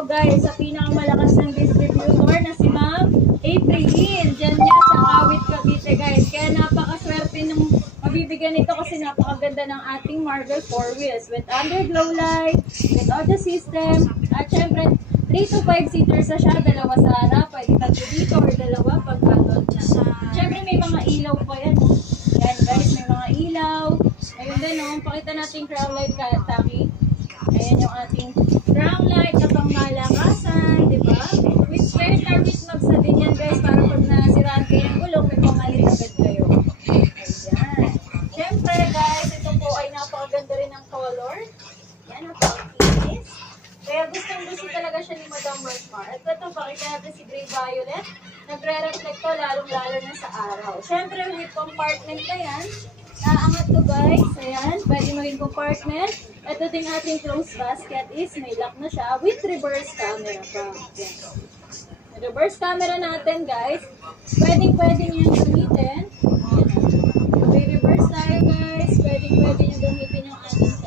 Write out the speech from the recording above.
to guys sa pinakamalakas ng distributor na si Ma'am Aprilin. Diyan niya sa Kawit, Cavite guys. Kaya napakaswerte ng mabibigyan nito kasi napakaganda ng ating Marvel 4 wheels with underglow light, with auto system, at syempre 3 to 5 seaters na siya, dalawa sa harap, pwede tatlo dito or dalawa pag adult na. Syempre may mga ilaw pa yan. Yan guys, may mga ilaw. Ayun din pakita natin crown light Taki. Ayan yung ating crown light na pangmalakasan, di ba? With spare tire with mags na din yan guys, para pag nasiraan kayo ng gulong, may pamalit agad kayo. Ayan. Syempre guys, ito po ay napakaganda rin ng color. Yan, napakakinis. Kaya gustong-gusto talaga siya ni Madam Marsmar. At ito, pakita natin si Gray Violet. Nagre-reflect to lalong-lalo na sa araw. Syempre, with compartment na yan. Naangat to guys. Ayan, pwede maging compartment. Ito din ating closed basket is may lock na siya with reverse camera pa. Ayan. Reverse camera natin guys. Pwede niyang gamitin. May reverse tayo guys. Pwede niyang gamitin yung ating